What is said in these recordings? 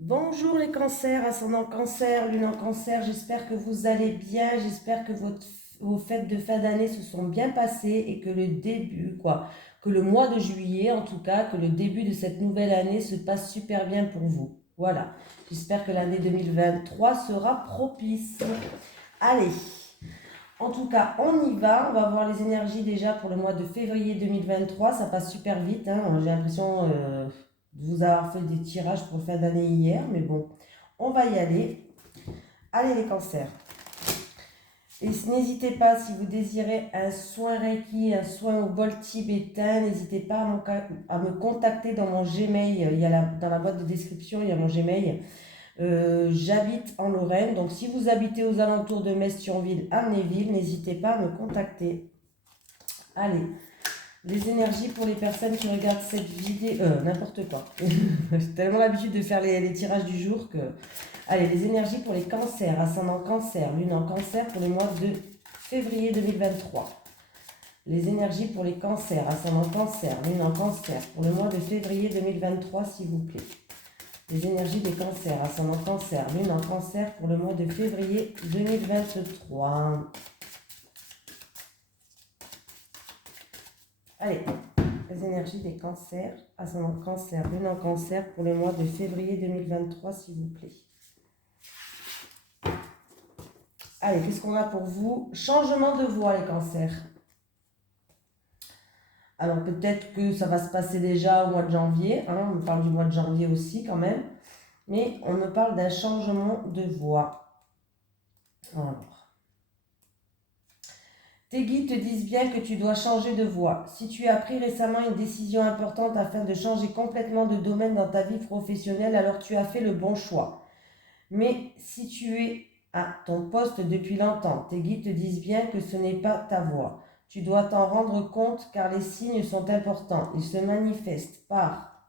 Bonjour les cancers, ascendant cancer, lune en cancer, j'espère que vous allez bien, j'espère que vos fêtes de fin d'année se sont bien passées et que que le mois de juillet en tout cas, que le début de cette nouvelle année se passe super bien pour vous. Voilà, j'espère que l'année 2023 sera propice. Allez, en tout cas, on va voir les énergies déjà pour le mois de février 2023, ça passe super vite, hein. J'ai l'impression de vous avoir fait des tirages pour fin d'année hier, mais bon, on va y aller. Allez les cancers. Et n'hésitez pas, si vous désirez un soin Reiki, un soin au bol tibétain, n'hésitez pas à me contacter dans mon Gmail. Dans la boîte de description, il y a mon Gmail. J'habite en Lorraine, donc si vous habitez aux alentours de Metz-Thionville, Amnéville, n'hésitez pas à me contacter. Allez, les énergies pour les personnes qui regardent cette vidéo, n'importe quoi. J'ai tellement l'habitude de faire les tirages du jour que... Allez, les énergies pour les cancers, ascendant cancer, lune en cancer pour le mois de février 2023. Les énergies pour les cancers, ascendant cancer, lune en cancer pour le mois de février 2023, s'il vous plaît. Les énergies des cancers, ascendant cancer, lune en cancer pour le mois de février 2023. Allez, les énergies des cancers, ascendant cancer, lune en cancer pour le mois de février 2023, s'il vous plaît. Allez, qu'est-ce qu'on a pour vous? Changement de voix, les cancers. Alors peut-être que ça va se passer déjà au mois de janvier, hein, on me parle du mois de janvier aussi quand même, mais on me parle d'un changement de voix. Alors, tes guides te disent bien que tu dois changer de voie. Si tu as pris récemment une décision importante afin de changer complètement de domaine dans ta vie professionnelle, alors tu as fait le bon choix. Mais si tu es à ton poste depuis longtemps, tes guides te disent bien que ce n'est pas ta voie. Tu dois t'en rendre compte car les signes sont importants. Ils se manifestent par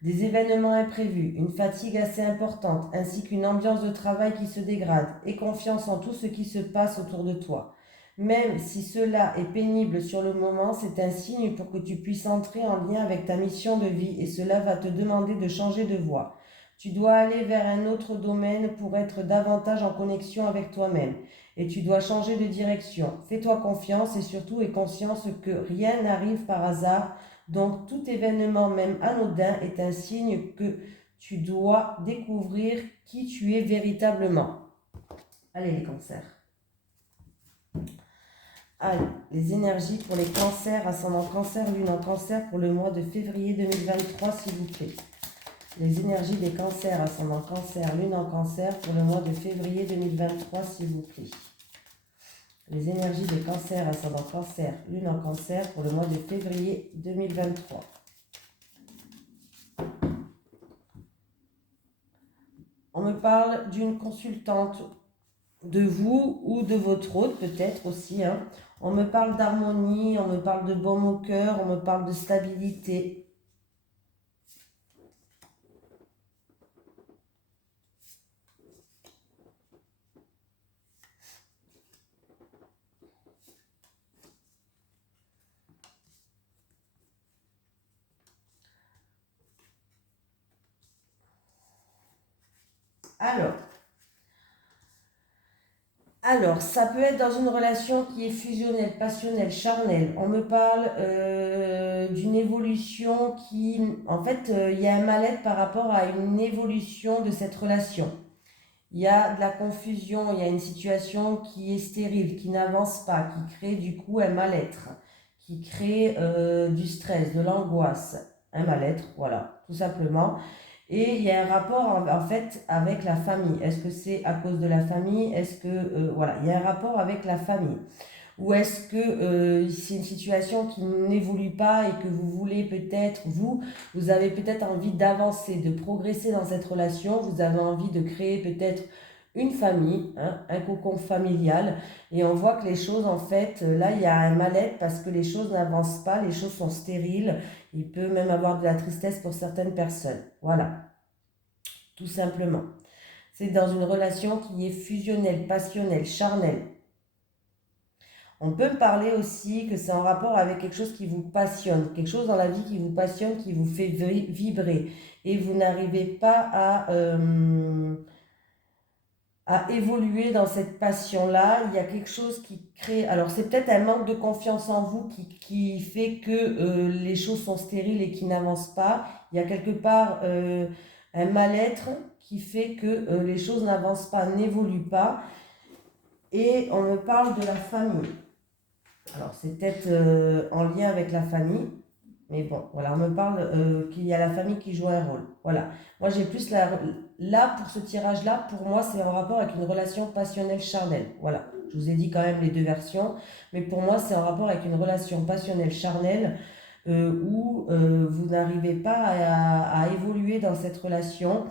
des événements imprévus, une fatigue assez importante, ainsi qu'une ambiance de travail qui se dégrade, et confiance en tout ce qui se passe autour de toi. Même si cela est pénible sur le moment, c'est un signe pour que tu puisses entrer en lien avec ta mission de vie et cela va te demander de changer de voie. Tu dois aller vers un autre domaine pour être davantage en connexion avec toi-même et tu dois changer de direction. Fais-toi confiance et surtout aie conscience que rien n'arrive par hasard, donc tout événement, même anodin, est un signe que tu dois découvrir qui tu es véritablement. Allez les cancers. Allez, les énergies pour les cancers, ascendant cancer, lune en cancer pour le mois de février 2023, s'il vous plaît. Les énergies des cancers, ascendant cancer, lune en cancer pour le mois de février 2023, s'il vous plaît. Les énergies des cancers, ascendant cancer, lune en cancer pour le mois de février 2023. On me parle d'une consultante de vous ou de votre hôte peut-être aussi, hein. On me parle d'harmonie, on me parle de baume au cœur, on me parle de stabilité. Alors, ça peut être dans une relation qui est fusionnelle, passionnelle, charnelle. On me parle d'une évolution qui, en fait, il y a un mal-être par rapport à une évolution de cette relation. Il y a de la confusion, il y a une situation qui est stérile, qui n'avance pas, qui crée du coup un mal-être, qui crée du stress, de l'angoisse, un mal-être, voilà, tout simplement. Et il y a un rapport en fait avec la famille. Est-ce que c'est à cause de la famille? Est-ce que voilà, il y a un rapport avec la famille. Ou est-ce que c'est une situation qui n'évolue pas et que vous voulez peut-être, vous avez peut-être envie d'avancer, de progresser dans cette relation, vous avez envie de créer peut-être une famille, hein, un cocon familial, et on voit que les choses, en fait, là, il y a un mal-être parce que les choses n'avancent pas, les choses sont stériles, il peut même avoir de la tristesse pour certaines personnes. Voilà, tout simplement. C'est dans une relation qui est fusionnelle, passionnelle, charnelle. On peut me parler aussi que c'est en rapport avec quelque chose qui vous passionne, quelque chose dans la vie qui vous passionne, qui vous fait vibrer, et vous n'arrivez pas à évoluer dans cette passion-là. Il y a quelque chose qui crée, alors c'est peut-être un manque de confiance en vous qui fait que les choses sont stériles et qui n'avancent pas. Il y a quelque part un mal-être qui fait que les choses n'avancent pas, n'évoluent pas. Et on me parle de la famille. Alors c'est peut-être en lien avec la famille. Mais bon, voilà, on me parle qu'il y a la famille qui joue un rôle. Voilà. Moi, j'ai plus là, pour ce tirage-là, pour moi, c'est en rapport avec une relation passionnelle charnelle. Voilà. Je vous ai dit quand même les deux versions. Mais pour moi, c'est en rapport avec une relation passionnelle charnelle où vous n'arrivez pas à évoluer dans cette relation,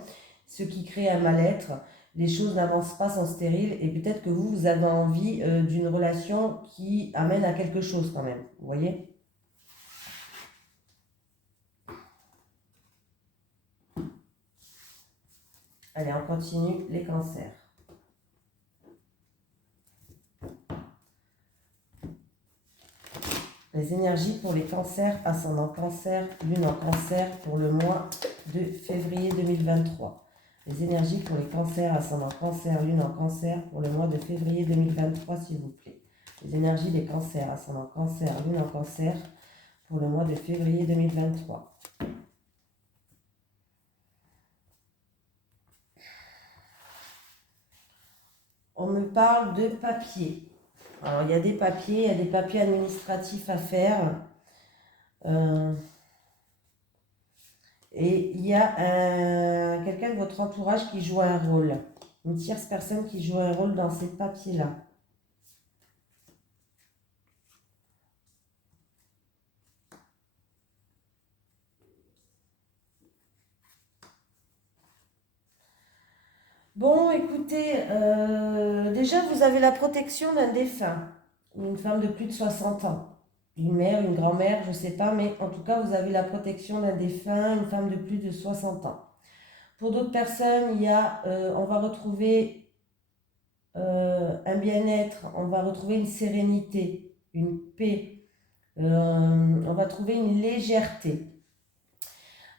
ce qui crée un mal-être. Les choses n'avancent pas, sont stériles. Et peut-être que vous avez envie d'une relation qui amène à quelque chose quand même. Vous voyez ? Allez, on continue les cancers. Les énergies pour les cancers, ascendant cancer, lune en cancer pour le mois de février 2023. Les énergies pour les cancers, ascendant cancer, lune en cancer pour le mois de février 2023, s'il vous plaît. Les énergies des cancers, ascendant cancer, lune en cancer pour le mois de février 2023. On me parle de papier. Alors, il y a des papiers administratifs à faire. Et il y a quelqu'un de votre entourage qui joue un rôle. Une tierce personne qui joue un rôle dans ces papiers-là. Bon, écoutez, déjà vous avez la protection d'un défunt, une femme de plus de 60 ans. Une mère, une grand-mère, je ne sais pas, mais en tout cas vous avez la protection d'un défunt, une femme de plus de 60 ans. Pour d'autres personnes, on va retrouver un bien-être, on va retrouver une sérénité, une paix, on va trouver une légèreté.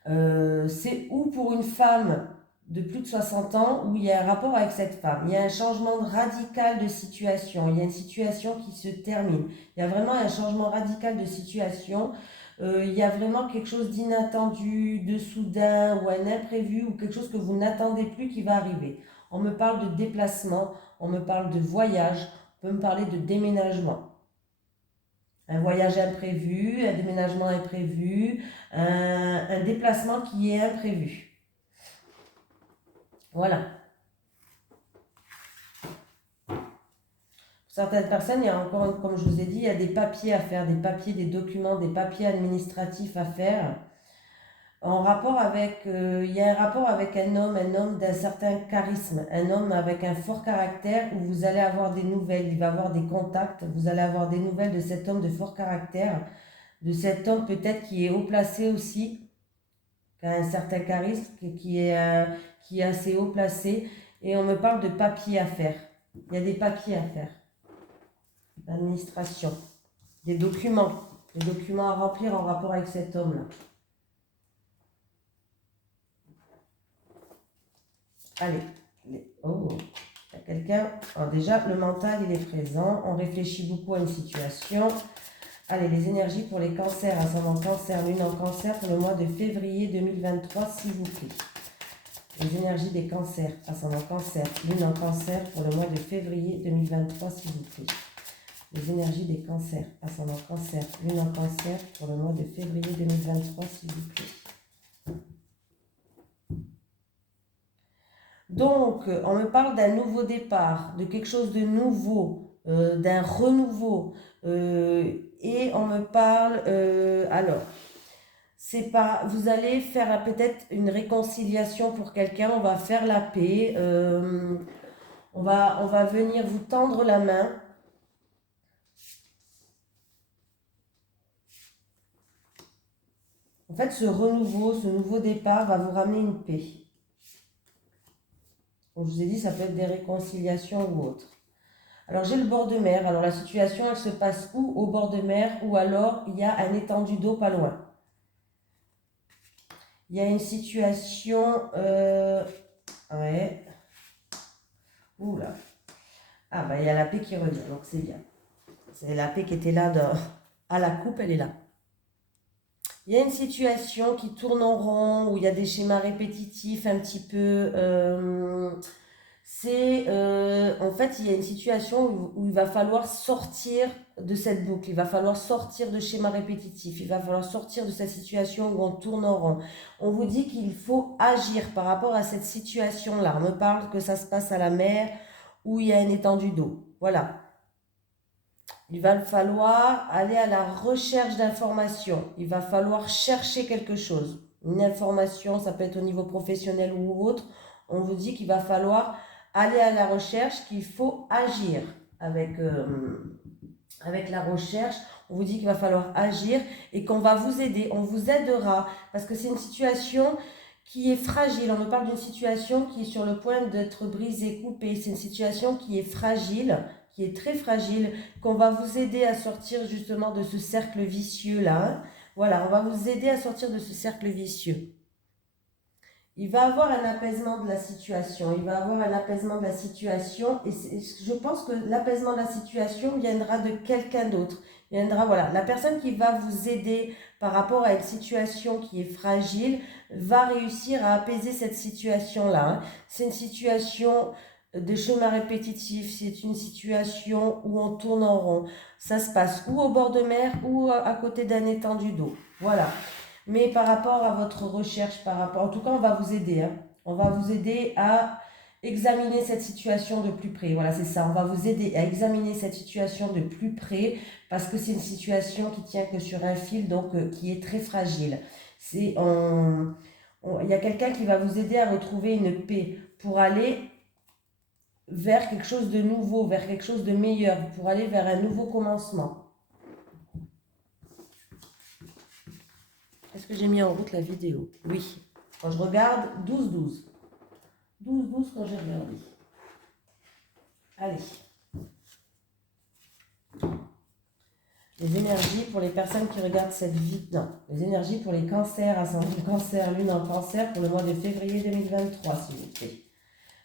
C'est ou pour une femme de plus de 60 ans où il y a un rapport avec cette femme. Il y a un changement radical de situation. Il y a une situation qui se termine. Il y a vraiment un changement radical de situation. Il y a vraiment quelque chose d'inattendu, de soudain ou un imprévu ou quelque chose que vous n'attendez plus qui va arriver. On me parle de déplacement, on me parle de voyage, on peut me parler de déménagement. Un voyage imprévu, un déménagement imprévu, un déplacement qui est imprévu. Voilà. Pour certaines personnes, il y a encore, comme je vous ai dit, il y a des papiers à faire, des papiers, des documents, des papiers administratifs à faire. En rapport avec, il y a un rapport avec un homme d'un certain charisme, un homme avec un fort caractère où vous allez avoir des nouvelles, il va avoir des contacts, vous allez avoir des nouvelles de cet homme de fort caractère, de cet homme peut-être qui est haut placé aussi, qui a un certain charisme, qui est assez haut placé, et on me parle de papiers à faire. Il y a des papiers à faire, d'administration, des documents à remplir en rapport avec cet homme-là. Allez, oh, il y a quelqu'un. Alors déjà, le mental, il est présent. On réfléchit beaucoup à une situation. Allez, les énergies pour les cancers, ascendant cancer, lune en cancer pour le mois de février 2023, s'il vous plaît. Les énergies des cancers, ascendant cancer, lune en cancer pour le mois de février 2023, s'il vous plaît. Les énergies des cancers, ascendant cancer, lune en cancer pour le mois de février 2023, s'il vous plaît. Donc, on me parle d'un nouveau départ, de quelque chose de nouveau, d'un renouveau. Et on me parle, alors, c'est pas, vous allez faire peut-être une réconciliation pour quelqu'un, on va faire la paix, on va venir vous tendre la main. En fait, ce nouveau départ va vous ramener une paix. Comme je vous ai dit, ça peut être des réconciliations ou autre. Alors j'ai le bord de mer. Alors la situation, elle se passe où? Au bord de mer ou alors il y a un étendue d'eau pas loin. Il y a une situation... ouais. Oula. Ah bah il y a la paix qui revient, donc c'est bien. C'est la paix qui était là à la coupe, elle est là. Il y a une situation qui tourne en rond, où il y a des schémas répétitifs un petit peu. En fait, il y a une situation où il va falloir sortir de cette boucle, il va falloir sortir de schémas répétitifs, il va falloir sortir de cette situation où on tourne en rond. On vous dit qu'il faut agir par rapport à cette situation-là. On me parle que ça se passe à la mer, où il y a une étendue d'eau. Voilà. Il va falloir aller à la recherche d'informations. Il va falloir chercher quelque chose. Une information, ça peut être au niveau professionnel ou autre. On vous dit qu'il va falloir aller à la recherche, qu'il faut agir avec la recherche. On vous dit qu'il va falloir agir et qu'on va vous aider. On vous aidera parce que c'est une situation qui est fragile. On me parle d'une situation qui est sur le point d'être brisée, coupée. C'est une situation qui est fragile, qui est très fragile, qu'on va vous aider à sortir justement de ce cercle vicieux-là. Voilà, on va vous aider à sortir de ce cercle vicieux. Il va avoir un apaisement de la situation. Il va avoir un apaisement de la situation. Et je pense que l'apaisement de la situation viendra de quelqu'un d'autre. Viendra, voilà, la personne qui va vous aider par rapport à une situation qui est fragile va réussir à apaiser cette situation-là. C'est une situation de chemin répétitif. C'est une situation où on tourne en rond. Ça se passe ou au bord de mer ou à côté d'un étendue d'eau. Voilà. Mais par rapport à votre recherche, en tout cas, on va vous aider. Hein. On va vous aider à examiner cette situation de plus près. Voilà, c'est ça. On va vous aider à examiner cette situation de plus près parce que c'est une situation qui tient que sur un fil, donc qui est très fragile. Il y a quelqu'un qui va vous aider à retrouver une paix pour aller vers quelque chose de nouveau, vers quelque chose de meilleur, pour aller vers un nouveau commencement. Est-ce que j'ai mis en route la vidéo? Oui. Quand je regarde, 12-12. 12-12 quand j'ai regardé. Allez. Les énergies pour les personnes qui regardent cette vidéo. Non. Les énergies pour les cancers, ascendant cancer, lune en cancer pour le mois de février 2023, s'il vous plaît.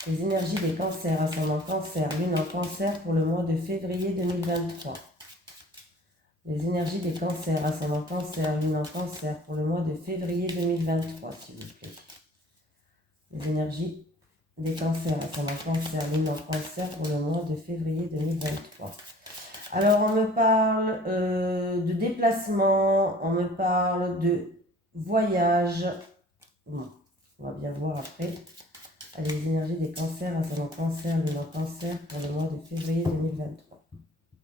Les énergies des cancers, ascendant cancer, lune en cancer pour le mois de février 2023. Les énergies des cancers, ascendant cancer, lune en cancer pour le mois de février 2023, s'il vous plaît. Les énergies des cancers, ascendant cancer, lune en cancer pour le mois de février 2023. Alors, on me parle de déplacement, on me parle de voyage. Bon, on va bien voir après. Allez, les énergies des cancers, ascendant cancer, lune en cancer pour le mois de février 2023.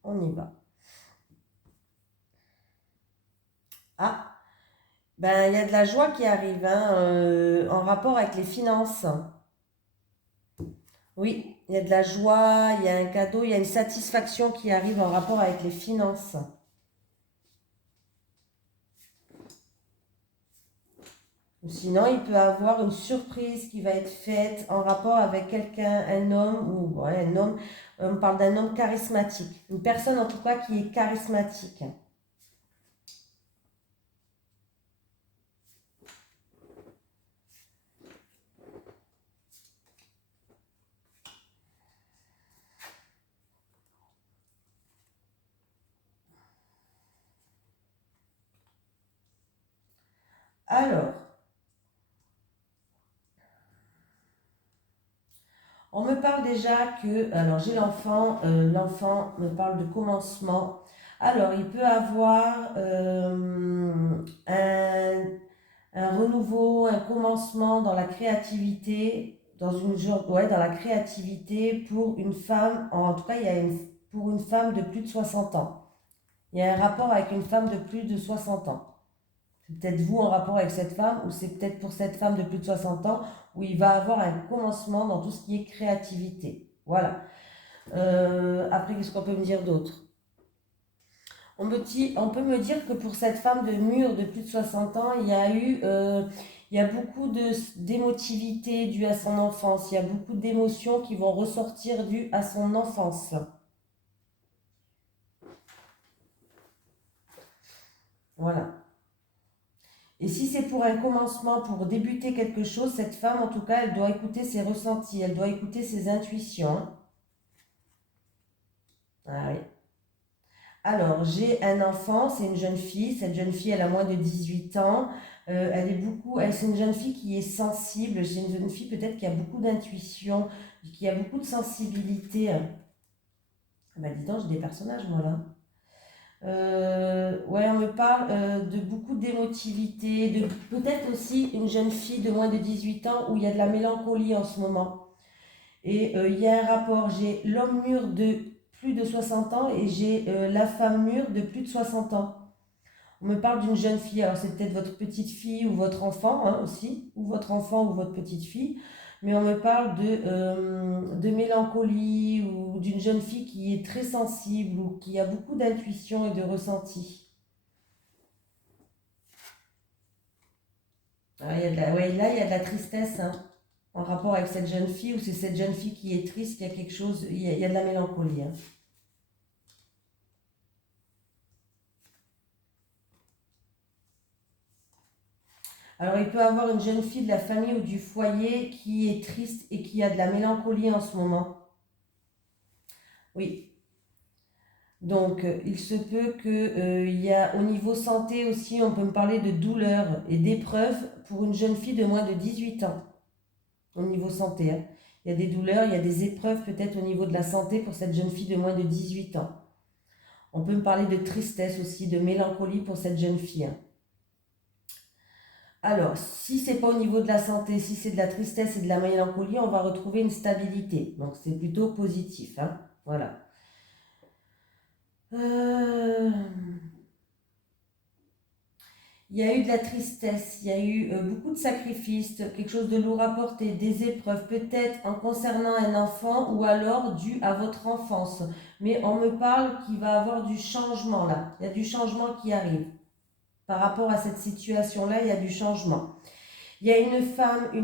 On y va. Ah, ben il y a de la joie qui arrive en rapport avec les finances. Oui, il y a de la joie, il y a un cadeau, il y a une satisfaction qui arrive en rapport avec les finances. Ou sinon, il peut avoir une surprise qui va être faite en rapport avec quelqu'un, un homme, ou ouais, un homme, on parle d'un homme charismatique. Une personne en tout cas qui est charismatique. Alors, on me parle déjà que, alors j'ai l'enfant me parle de commencement. Alors, il peut avoir un renouveau, un commencement dans la créativité, dans la créativité pour une femme, en tout cas, pour une femme de plus de 60 ans. Il y a un rapport avec une femme de plus de 60 ans. C'est peut-être vous en rapport avec cette femme, ou c'est peut-être pour cette femme de plus de 60 ans, où il va avoir un commencement dans tout ce qui est créativité. Voilà. Après, qu'est-ce qu'on peut me dire d'autre? On peut me dire que pour cette femme de mûre de plus de 60 ans, il y a beaucoup d'émotivité due à son enfance. Il y a beaucoup d'émotions qui vont ressortir dues à son enfance. Voilà. Et si c'est pour un commencement, pour débuter quelque chose, cette femme, en tout cas, elle doit écouter ses ressentis, elle doit écouter ses intuitions, hein. Ah oui. Alors, j'ai un enfant, c'est une jeune fille. Cette jeune fille, elle a moins de 18 ans. C'est une jeune fille qui est sensible. C'est une jeune fille peut-être qui a beaucoup d'intuition, qui a beaucoup de sensibilité. Ah bah dis donc, j'ai des personnages, moi, là. Ouais, on me parle de beaucoup d'émotivité, de peut-être aussi une jeune fille de moins de 18 ans où il y a de la mélancolie en ce moment. Et il y a un rapport, j'ai l'homme mûr de plus de 60 ans et j'ai la femme mûre de plus de 60 ans. On me parle d'une jeune fille, alors c'est peut-être votre petite fille ou votre enfant hein, aussi, ou votre enfant ou votre petite fille, mais on me parle de mélancolie ou d'une jeune fille qui est très sensible ou qui a beaucoup d'intuition et de ressenti. Ah, ouais, là, il y a de la tristesse hein, en rapport avec cette jeune fille, ou c'est cette jeune fille qui est triste, il y a quelque chose, il y a de la mélancolie, hein. Alors, il peut y avoir une jeune fille de la famille ou du foyer qui est triste et qui a de la mélancolie en ce moment. Oui. Donc, il se peut qu'il y a au niveau santé aussi, on peut me parler de douleur et d'épreuves pour une jeune fille de moins de 18 ans. Au niveau santé, hein. Il y a des douleurs, il y a des épreuves peut-être au niveau de la santé pour cette jeune fille de moins de 18 ans. On peut me parler de tristesse aussi, de mélancolie pour cette jeune fille, hein. Alors, si c'est pas au niveau de la santé, si c'est de la tristesse et de la mélancolie, on va retrouver une stabilité. Donc, c'est plutôt positif, hein. Voilà. Euh, Il y a eu de la tristesse, il y a eu beaucoup de sacrifices, quelque chose de lourd à porter, des épreuves, peut-être en concernant un enfant ou alors dû à votre enfance. Mais on me parle qu'il va y avoir du changement là. Il y a du changement qui arrive. Par rapport à cette situation-là, il y a du changement. Il y a une femme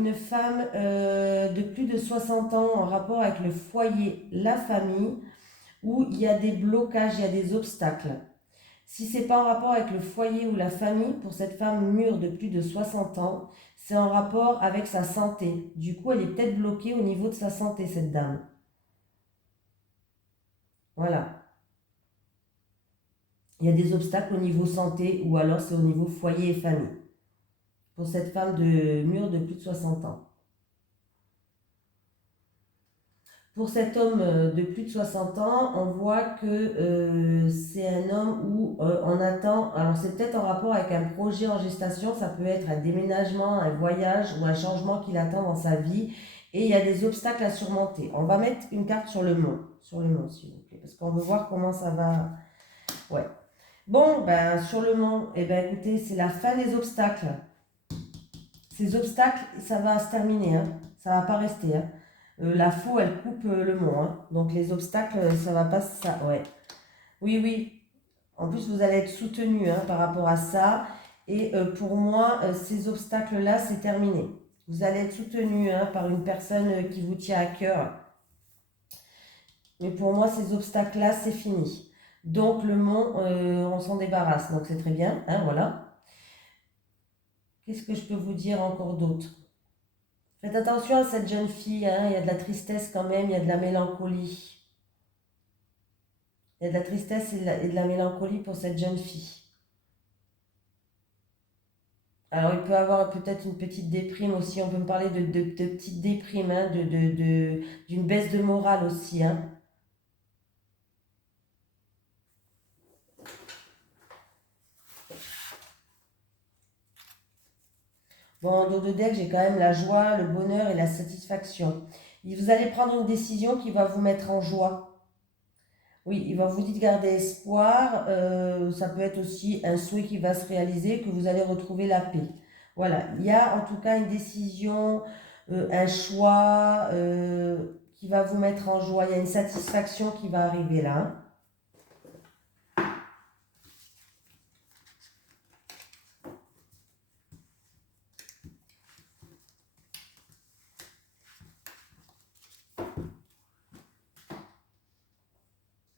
de plus de 60 ans en rapport avec le foyer, la famille, où il y a des blocages, il y a des obstacles. Si c'est pas en rapport avec le foyer ou la famille, pour cette femme mûre de plus de 60 ans, c'est en rapport avec sa santé. Du coup, elle est peut-être bloquée au niveau de sa santé, cette dame. Voilà. Il y a des obstacles au niveau santé ou alors c'est au niveau foyer et famille. Pour cette femme mûre de plus de 60 ans. Pour cet homme de plus de 60 ans, on voit que c'est un homme où on attend, alors c'est peut-être en rapport avec un projet en gestation, ça peut être un déménagement, un voyage ou un changement qu'il attend dans sa vie, et il y a des obstacles à surmonter. On va mettre une carte sur le mont s'il vous plaît, parce qu'on veut voir comment ça va. Ouais. Bon, ben sur le mont, eh ben écoutez, c'est la fin des obstacles. Ces obstacles, ça va se terminer, hein. Ça va pas rester, hein. La faux, elle coupe le mont, hein. Donc les obstacles, ça va pas, ça, ouais. Oui, oui. En plus, vous allez être soutenu hein, par rapport à ça. Et pour moi, ces obstacles-là, c'est terminé. Vous allez être soutenu hein, par une personne qui vous tient à cœur. Mais pour moi, ces obstacles-là, c'est fini. Donc le mont, on s'en débarrasse. Donc c'est très bien, hein, voilà. Qu'est-ce que je peux vous dire encore d'autre? Faites attention à cette jeune fille, hein, il y a de la tristesse quand même, il y a de la mélancolie. Il y a de la tristesse et de la mélancolie pour cette jeune fille. Alors, il peut avoir peut-être une petite déprime aussi. On peut me parler de petite déprime, hein, d'une baisse de morale aussi, hein. Bon, en dos de deck, j'ai quand même la joie, le bonheur et la satisfaction. Et vous allez prendre une décision qui va vous mettre en joie. Oui, il va vous dire de garder espoir. Ça peut être aussi un souhait qui va se réaliser, que vous allez retrouver la paix. Voilà, il y a en tout cas une décision, un choix qui va vous mettre en joie. Il y a une satisfaction qui va arriver là, hein.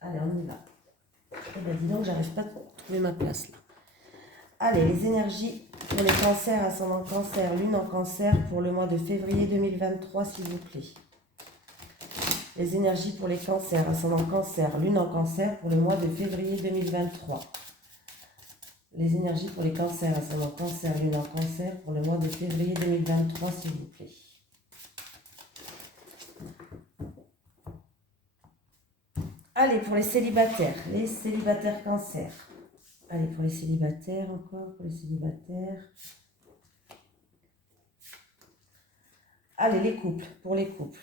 Allez, on y va. Eh bien, dis donc, j'arrive pas à trouver ma place là. Allez, les énergies pour les cancers, ascendant cancer, lune en cancer pour le mois de février 2023, s'il vous plaît. Les énergies pour les cancers, ascendant cancer, lune en cancer pour le mois de février 2023. Les énergies pour les cancers, ascendant cancer, lune en cancer pour le mois de février 2023, s'il vous plaît. Allez, pour les célibataires cancer. Allez, pour les célibataires encore, pour les célibataires. Allez, les couples, pour les couples.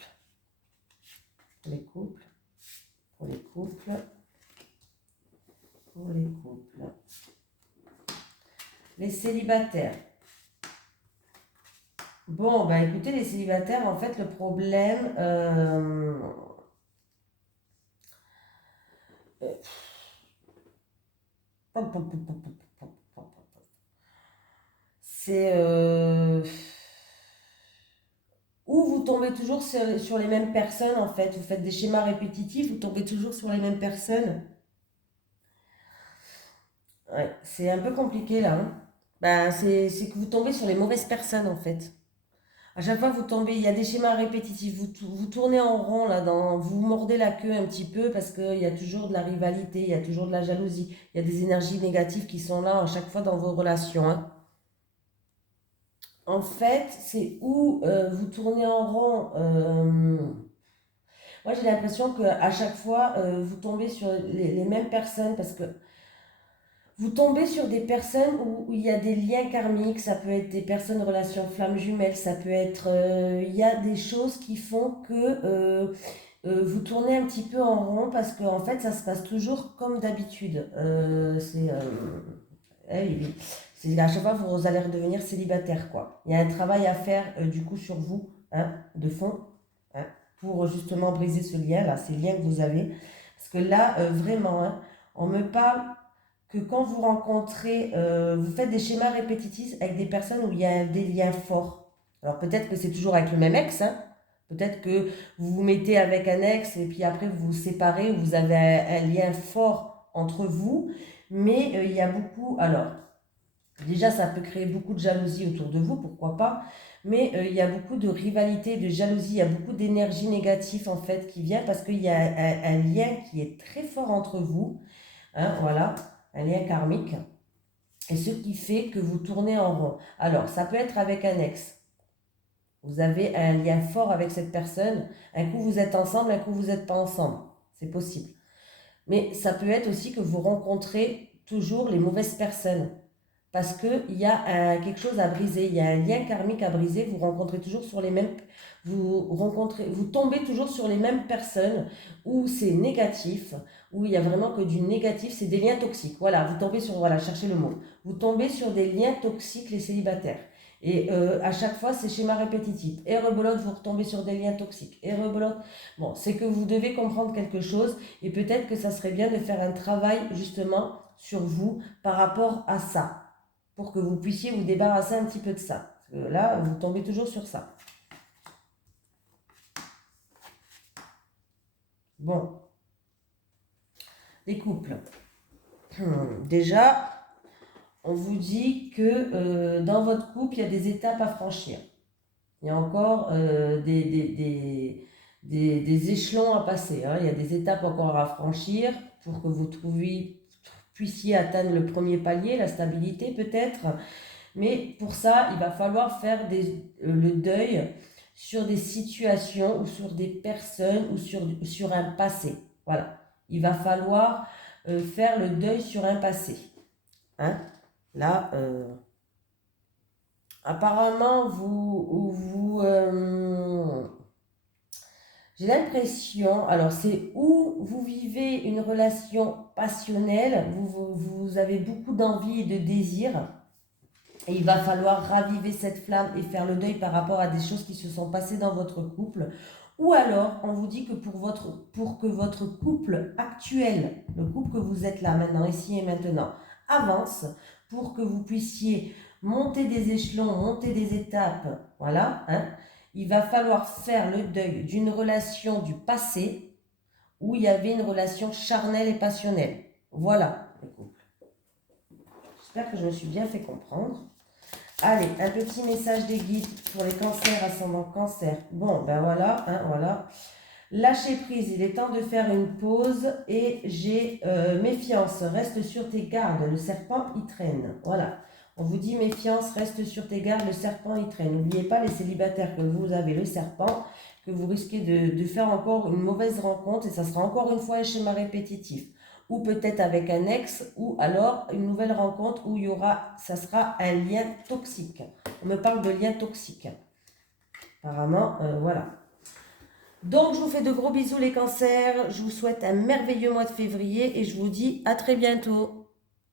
Pour les couples, pour les couples, pour les couples. Les célibataires. Bon, bah écoutez, les célibataires, en fait, le problème... c'est... Ou vous tombez toujours sur les mêmes personnes, en fait. Vous faites des schémas répétitifs, vous tombez toujours sur les mêmes personnes. Ouais, c'est un peu compliqué, là. Hein. Ben, c'est que vous tombez sur les mauvaises personnes, en fait. À chaque fois, vous tombez, il y a des schémas répétitifs. Vous tournez en rond, là, vous mordez la queue un petit peu parce qu'il y a toujours de la rivalité, il y a toujours de la jalousie. Il y a des énergies négatives qui sont là à chaque fois dans vos relations. Hein. En fait, c'est où vous tournez en rond. Moi, j'ai l'impression qu'à chaque fois, vous tombez sur les mêmes personnes parce que vous tombez sur des personnes où il y a des liens karmiques, ça peut être des personnes relations flammes jumelles, ça peut être... il y a des choses qui font que vous tournez un petit peu en rond parce qu'en fait, ça se passe toujours comme d'habitude. Oui. C'est à chaque fois, vous allez redevenir célibataire, quoi. Il y a un travail à faire, du coup, sur vous, hein, de fond, hein, pour justement briser ce lien, là, ces liens que vous avez. Parce que là, vraiment, hein, on me parle que quand vous rencontrez, vous faites des schémas répétitifs avec des personnes où il y a des liens forts. Alors peut-être que c'est toujours avec le même ex, hein. Peut-être que vous vous mettez avec un ex et puis après vous vous séparez, vous avez un lien fort entre vous, mais il y a beaucoup, alors déjà ça peut créer beaucoup de jalousie autour de vous, pourquoi pas, mais il y a beaucoup de rivalité, de jalousie, il y a beaucoup d'énergie négative en fait qui vient parce qu'il y a un lien qui est très fort entre vous, hein, voilà, un lien karmique, et ce qui fait que vous tournez en rond. Alors ça peut être avec un ex. Vous avez un lien fort avec cette personne. Un coup, vous êtes ensemble, un coup, vous n'êtes pas ensemble. C'est possible. Mais ça peut être aussi que vous rencontrez toujours les mauvaises personnes. Parce qu'il y a quelque chose à briser, il y a un lien karmique à briser. Vous rencontrez toujours sur les mêmes... vous tombez toujours sur les mêmes personnes où c'est négatif, où il y a vraiment que du négatif, c'est des liens toxiques. Voilà, vous tombez sur... Voilà, cherchez le mot. Vous tombez sur des liens toxiques, les célibataires. Et à chaque fois, c'est schéma répétitif. Et rebelote, vous retombez sur des liens toxiques. Et rebelote. Bon, c'est que vous devez comprendre quelque chose. Et peut-être que ça serait bien de faire un travail justement sur vous par rapport à ça. Pour que vous puissiez vous débarrasser un petit peu de ça. Parce que là, vous tombez toujours sur ça. Bon. Les couples. Déjà, on vous dit que dans votre couple, il y a des étapes à franchir. Il y a encore des échelons à passer. Hein. Il y a des étapes encore à franchir pour que vous puissiez atteindre le premier palier, la stabilité peut-être. Mais pour ça, il va falloir faire le deuil sur des situations ou sur des personnes ou sur un passé. Voilà. Il va falloir faire le deuil sur un passé. Hein. Là, apparemment, j'ai l'impression, alors c'est où vous vivez une relation passionnelle, vous avez beaucoup d'envie et de désir, et il va falloir raviver cette flamme et faire le deuil par rapport à des choses qui se sont passées dans votre couple. Ou alors, on vous dit que pour que votre couple actuel, le couple que vous êtes là maintenant, ici et maintenant, avance, pour que vous puissiez monter des échelons, monter des étapes, voilà, hein, il va falloir faire le deuil d'une relation du passé où il y avait une relation charnelle et passionnelle. Voilà le couple. J'espère que je me suis bien fait comprendre. Allez, un petit message des guides pour les cancers, ascendant cancer. Bon, ben voilà, hein, voilà. Lâcher prise, il est temps de faire une pause et j'ai méfiance, reste sur tes gardes, le serpent y traîne. Voilà, on vous dit méfiance, reste sur tes gardes, le serpent y traîne. N'oubliez pas les célibataires que vous avez le serpent, que vous risquez de faire encore une mauvaise rencontre et ça sera encore une fois un schéma répétitif. Ou peut-être avec un ex, ou alors une nouvelle rencontre où ça sera un lien toxique. On me parle de lien toxique. Apparemment, voilà. Donc, je vous fais de gros bisous les cancers. Je vous souhaite un merveilleux mois de février et je vous dis à très bientôt.